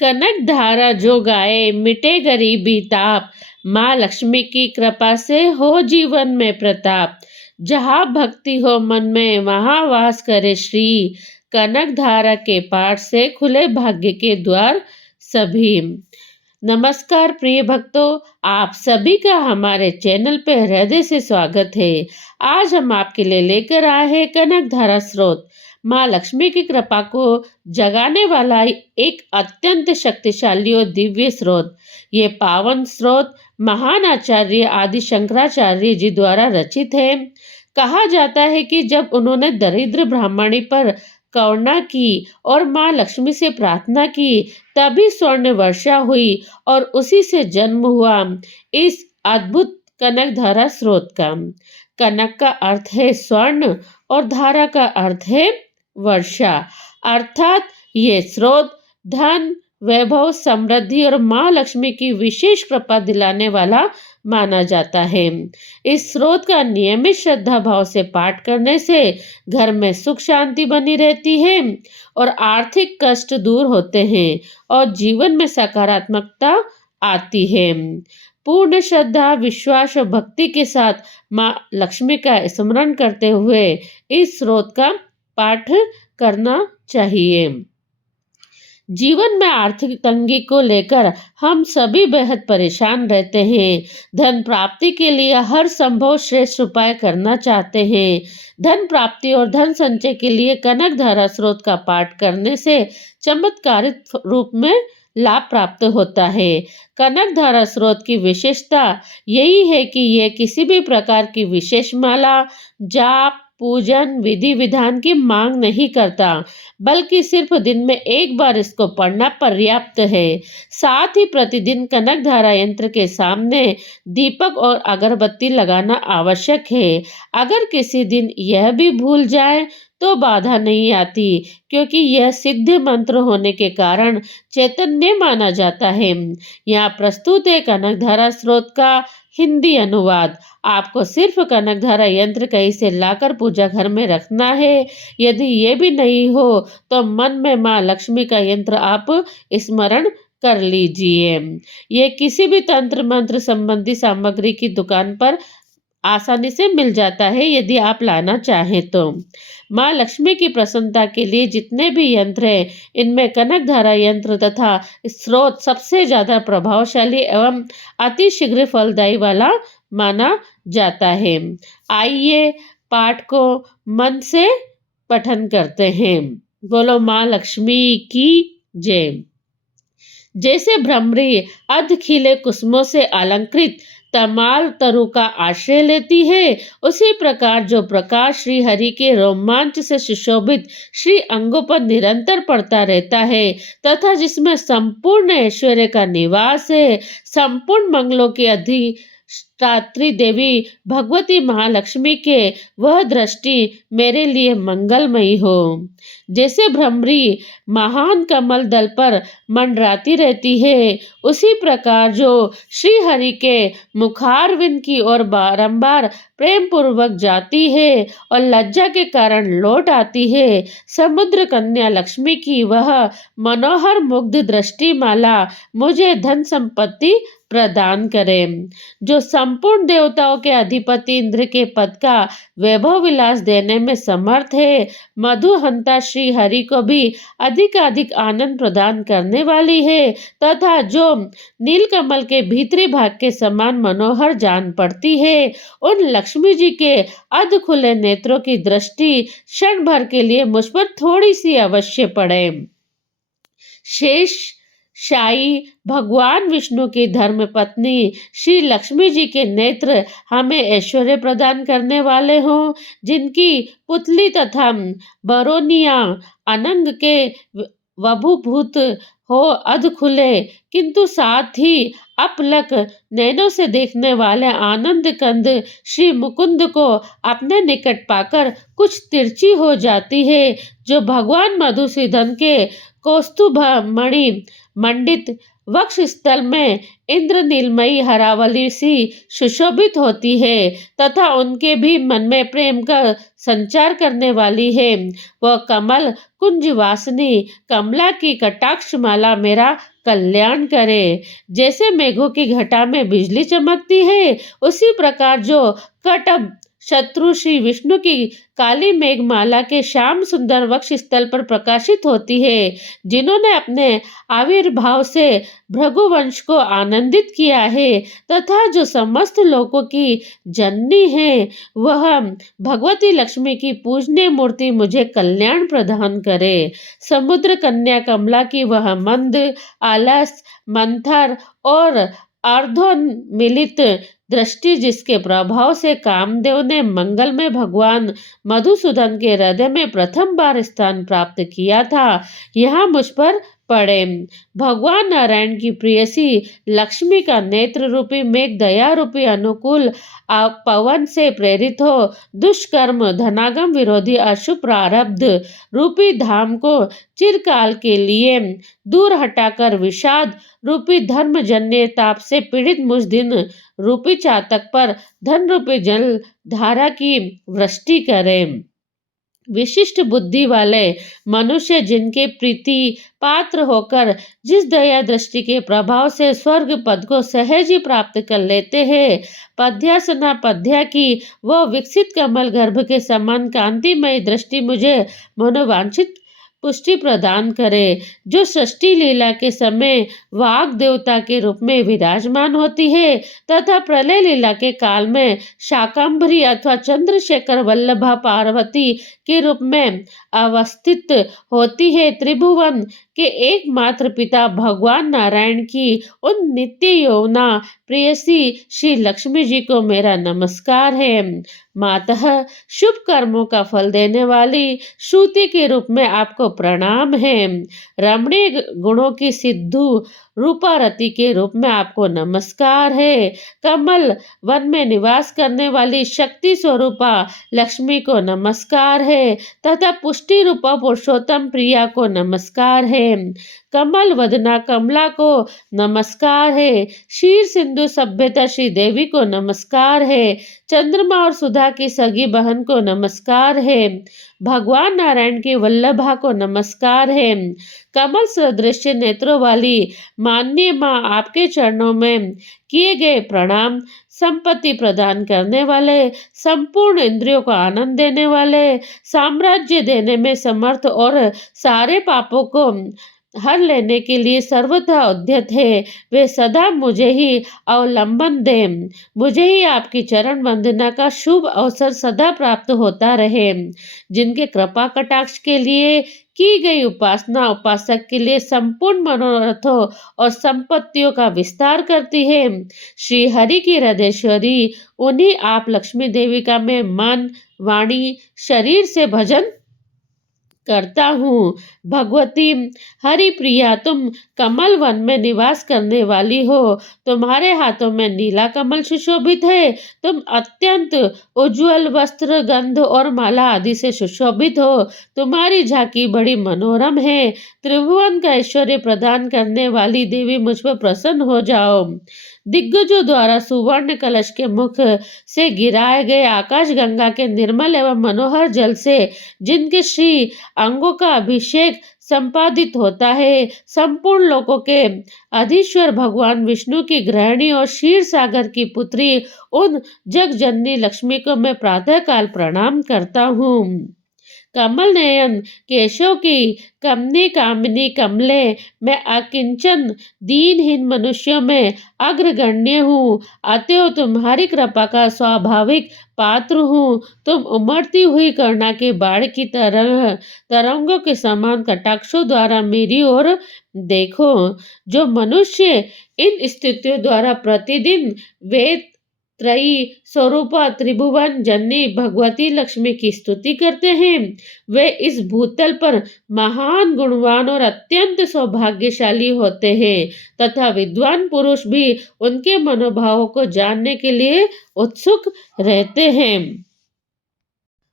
कनक धारा जो गाए मिटे गरीबी ताप, माँ लक्ष्मी की कृपा से हो जीवन में प्रताप। जहाँ भक्ति हो मन में वहाँ वास करे श्री, कनक धारा के पाठ से खुले भाग्य के द्वार सभी। नमस्कार प्रिय भक्तों, आप सभी का हमारे चैनल पे हृदय से स्वागत है। आज हम आपके लिए लेकर आए हैं कनक धारा स्रोत, माँ लक्ष्मी की कृपा को जगाने वाला एक अत्यंत शक्तिशाली और दिव्य स्रोत। ये पावन स्रोत महान आचार्य आदि शंकराचार्य जी द्वारा रचित है। कहा जाता है कि जब उन्होंने दरिद्र ब्राह्मणी पर करुणा की और माँ लक्ष्मी से प्रार्थना की, तभी स्वर्ण वर्षा हुई और उसी से जन्म हुआ इस अद्भुत कनक धारा स्रोत का। कनक का अर्थ है स्वर्ण और धारा का अर्थ है वर्षा, अर्थात ये स्रोत धन, वैभव, समृद्धि और माँ लक्ष्मी की विशेष कृपा दिलाने वाला माना जाता है। इस स्रोत का नियमित श्रद्धा भाव से पाठ करने से घर में सुख शांति बनी रहती है और आर्थिक कष्ट दूर होते हैं और जीवन में सकारात्मकता आती है। पूर्ण श्रद्धा, विश्वास और भक्ति के साथ माँ लक्ष्मी का स्मरण करते हुए इस स्रोत का पाठ करना चाहिए। जीवन में आर्थिक तंगी को लेकर हम सभी बेहद परेशान रहते हैं। धन प्राप्ति के लिए हर संभव श्रेष्ठ उपाय करना चाहते हैं। धन प्राप्ति और धन संचय के लिए कनक धारा स्रोत का पाठ करने से चमत्कारिक रूप में लाभ प्राप्त होता है। कनक धारा स्रोत की विशेषता यही है कि यह किसी भी प्रकार की विशेष माला, जाप, पूजन, विधि विधान की मांग नहीं करता, बल्कि सिर्फ दिन में एक बार इसको पढ़ना पर्याप्त है। साथ ही प्रतिदिन कनक धारा यंत्र के सामने दीपक और अगरबत्ती लगाना आवश्यक है। अगर किसी दिन यह भी भूल जाए तो बाधा नहीं आती, क्योंकि यह सिद्ध मंत्र होने के कारण चैतन्य माना जाता है। यहाँ प्रस्तुत है कनक धारा स्रोत का हिंदी अनुवाद। आपको सिर्फ कनक धारा यंत्र कहीं से लाकर पूजा घर में रखना है। यदि ये भी नहीं हो तो मन में माँ लक्ष्मी का यंत्र आप स्मरण कर लीजिए। ये किसी भी तंत्र मंत्र संबंधी सामग्री की दुकान पर आसानी से मिल जाता है, यदि आप लाना चाहें तो। माँ लक्ष्मी की प्रसन्नता के लिए जितने भी यंत्र हैं, इनमें कनक धारा यंत्र तथा स्रोत सबसे ज्यादा प्रभावशाली एवं अति शीघ्र फलदायी वाला माना जाता है। आइए पाठ को मन से पठन करते हैं। बोलो माँ लक्ष्मी की जय। जैसे भ्रमरी अर्ध खिले कुसुमों से अलंकृत तमाल तरु का आश्रय लेती है, उसी प्रकार जो प्रकाश श्री हरि के रोमांच से सुशोभित श्री अंगों पर निरंतर पड़ता रहता है तथा जिसमें संपूर्ण ऐश्वर्य का निवास है, संपूर्ण मंगलों की अधिष्ठात्री देवी भगवती महालक्ष्मी के वह दृष्टि मेरे लिए मंगलमयी हो। जैसे भ्रमरी महान कमल दल पर मंडराती रहती है, उसी प्रकार जो श्री हरि के मुखारविंद की ओर बारंबार प्रेम पूर्वक जाती है और लज्जा के कारण लौट आती है, समुद्र कन्या लक्ष्मी की वह मनोहर मुग्ध दृष्टि माला मुझे धन संपत्ति प्रदान करे। जो संपूर्ण देवताओं के अधिपति इंद्र के पद का वैभव विलास देने में समर्थ है, मधुहंता श्री हरि को भी अधिकाधिक आनंद प्रदान करने वाली है तथा जो नीलकमल के भीतरी भाग के समान मनोहर जान पड़ती है, उन लक्ष्मी जी के अध खुले नेत्रों की दृष्टि क्षण भर के लिए मुझ पर थोड़ी सी अवश्य पड़े। शेष शाही भगवान विष्णु की धर्म पत्नी श्री लक्ष्मी जी के नेत्र हमें ऐश्वर्य प्रदान करने वाले हों, जिनकी पुतली तथा बरोनिया अनंग के वभूभूत हो अध खुले, किंतु साथ ही अपलक नैनों से देखने वाले आनंद कंद श्री मुकुंद को अपने निकट पाकर कुछ तिरछी हो जाती है, जो भगवान मधुसूदन के कौस्तुभ मणि मंडित वक्ष स्थल में इंद्र नीलमयी हरावली सी सुशोभित होती है तथा उनके भी मन में प्रेम का संचार करने वाली है। वह कमल कुंज वासनी कमला की कटाक्ष माला मेरा कल्याण करे। जैसे मेघों की घटा में बिजली चमकती है, उसी प्रकार जो कटब शत्रु श्री विष्णु की काली मेघमाला के श्याम सुंदर वक्ष स्थल पर प्रकाशित होती है, जिन्होंने अपने आविर्भाव से भृगुवंश को आनंदित किया है तथा जो समस्त लोगों की जननी है, वह भगवती लक्ष्मी की पूजनीय मूर्ति मुझे कल्याण प्रदान करे। समुद्र कन्या कमला की वह मंद आलस मंथर और अर्धोन्मिलित दृष्टि, जिसके प्रभाव से कामदेव ने मंगल में भगवान मधुसूदन के हृदय में प्रथम बार स्थान प्राप्त किया था, यहाँ मुझ पर पड़े। भगवान नारायण की प्रेयसी लक्ष्मी का नेत्र रूपी मेघ दया रूपी अनुकूल पवन से प्रेरित हो दुष्कर्म धनागम विरोधी अशुभ प्रारब्ध रूपी धाम को चिरकाल के लिए दूर हटाकर विषाद रूपी धर्मजन्य ताप से पीड़ित मुझ दिन रूपी चातक पर धन रूपी जल धारा की वृष्टि करें। विशिष्ट बुद्धि वाले मनुष्य जिनके प्रीति पात्र होकर जिस दया दृष्टि के प्रभाव से स्वर्ग पद को सहज ही प्राप्त कर लेते हैं, पद्यासना पद्या की वह विकसित कमल गर्भ के समान कांतिमय दृष्टि मुझे मनोवांछित पुष्टि प्रदान करे, जो षष्ठी लीला के समय वाग देवता के रूप में विराजमान होती है तथा प्रलय लीला के काल में शाकंभरी अथवा चंद्रशेखर वल्लभा पार्वती के रूप में अवस्थित होती है। त्रिभुवन के एकमात्र पिता भगवान नारायण की उन नित्य यौवना प्रेयसी श्री लक्ष्मी जी को मेरा नमस्कार है। मातः शुभ कर्मों का फल देने वाली श्रुति के रूप में आपको प्रणाम है। रमणीय गुणों की सिद्धू रूपारती के रूप में आपको नमस्कार है। कमल वन में निवास करने वाली शक्ति स्वरूपा लक्ष्मी को नमस्कार है तथा पुष्टि रूपा पुरुषोत्तम प्रिया को नमस्कार है। कमल वदना कमला को नमस्कार है। क्षीर सिंधु सभ्यता श्री देवी को नमस्कार है। चंद्रमा और सुधा की सगी बहन को नमस्कार है। भगवान नारायण की वल्लभा को नमस्कार है। कमल सदृश नेत्रों वाली माननीय माँ, आपके चरणों में किए गए प्रणाम। संपत्ति प्रदान करने वाले, संपूर्ण इंद्रियों को आनंद देने वाले, साम्राज्य देने में समर्थ और सारे पापों को हर लेने के लिए सर्वथा उद्यत है, वे सदा मुझे ही अवलंबन दें। मुझे ही आपकी चरण वंदना का शुभ अवसर सदा प्राप्त होता रहे। जिनके कृपा कटाक्ष के लिए की गई उपासना उपासक के लिए संपूर्ण मनोरथों और संपत्तियों का विस्तार करती है। श्री हरि की हृदयेश्वरी उन्हीं आप लक्ष्मी देवी का मैं मन वाणी शरीर से भजन करता हूँ। भगवती हरि प्रिया, तुम कमल वन में निवास करने वाली हो। तुम्हारे हाथों में नीला कमल सुशोभित है। तुम अत्यंत उज्जवल वस्त्र गंध और माला आदि से सुशोभित हो। तुम्हारी झांकी बड़ी मनोरम है। त्रिभुवन का ऐश्वर्य प्रदान करने वाली देवी, मुझ पर प्रसन्न हो जाओ। दिग्गजों द्वारा सुवर्ण कलश के मुख से गिराए गए आकाश गंगा के निर्मल एवं मनोहर जल से जिनके श्री अंगों का अभिषेक संपादित होता है, संपूर्ण लोकों के अधीश्वर भगवान विष्णु की गृहिणी और क्षीर सागर की पुत्री उन जग जननी लक्ष्मी को मैं प्रातः काल प्रणाम करता हूँ। कमल नयन केशव की कमनी कामिनी कमले, मैं अकिंचन दीनहीन मनुष्यों में अग्रगण्य हूँ। अतएव तुम्हारी कृपा का स्वाभाविक पात्र हूँ। तुम उमड़ती हुई करुणा के बाढ़ की तरंगों के समान कटाक्षों द्वारा मेरी ओर देखो। जो मनुष्य इन स्थितियों द्वारा प्रतिदिन वेद त्रयी स्वरूपा त्रिभुवन जननी भगवती लक्ष्मी की स्तुति करते हैं, वे इस भूतल पर महान गुणवान और अत्यंत सौभाग्यशाली होते हैं तथा विद्वान पुरुष भी उनके मनोभावों को जानने के लिए उत्सुक रहते हैं।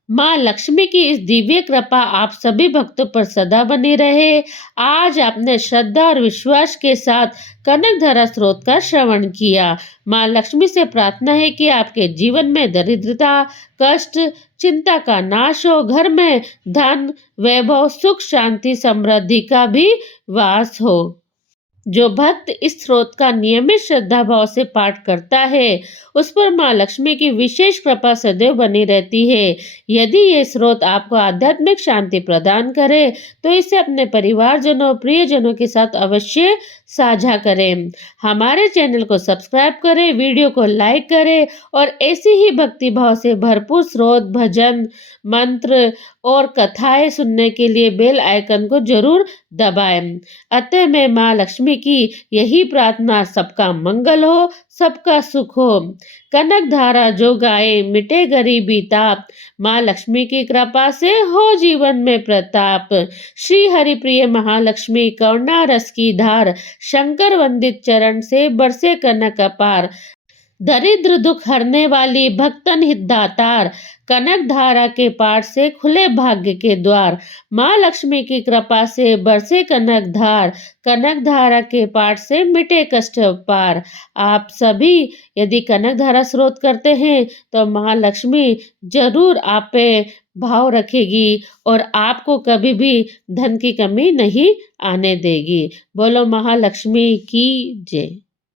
माँ लक्ष्मी की इस दिव्य कृपा आप सभी भक्तों पर सदा बनी रहे। आज आपने श्रद्धा और विश्वास के साथ कनकधारा स्रोत का श्रवण किया। माँ लक्ष्मी से प्रार्थना है कि आपके जीवन में दरिद्रता, कष्ट, चिंता का नाश हो, घर में धन, वैभव, सुख, शांति, समृद्धि का भी वास हो। जो भक्त इस स्रोत का नियमित श्रद्धा भाव से पाठ करता है, उस पर माँ लक्ष्मी की विशेष कृपा सदैव बनी रहती है। यदि ये स्रोत आपको आध्यात्मिक शांति प्रदान करे, तो इसे अपने परिवारजनों, प्रियजनों के साथ अवश्य साझा करें। हमारे चैनल को सब्सक्राइब करें, वीडियो को लाइक करें और ऐसी ही भक्ति भाव से भरपूर स्रोत, भजन, मंत्र और कथाएं सुनने के लिए बेल आइकन को जरूर दबाएं। अतः मैं माँ लक्ष्मी की यही प्रार्थना, सबका मंगल हो, सबका सुख हो। कनक धारा जो गाए मिटे गरीबी ताप, माँ लक्ष्मी की कृपा से हो जीवन में प्रताप। श्री हरिप्रिय महालक्ष्मी करुणा रस की धार, शंकर वंदित चरण से बरसे कनक अपार। दरिद्र दुख हरने वाली भक्तन हितदातार, कनक धारा के पाठ से खुले भाग्य के द्वार। माँ लक्ष्मी की कृपा से बरसे कनक धार, कनक धारा के पाठ से मिटे कष्ट पार। आप सभी यदि कनक धारा स्रोत करते हैं तो माँ लक्ष्मी जरूर आप पे भाव रखेगी और आपको कभी भी धन की कमी नहीं आने देगी। बोलो महालक्ष्मी की जय।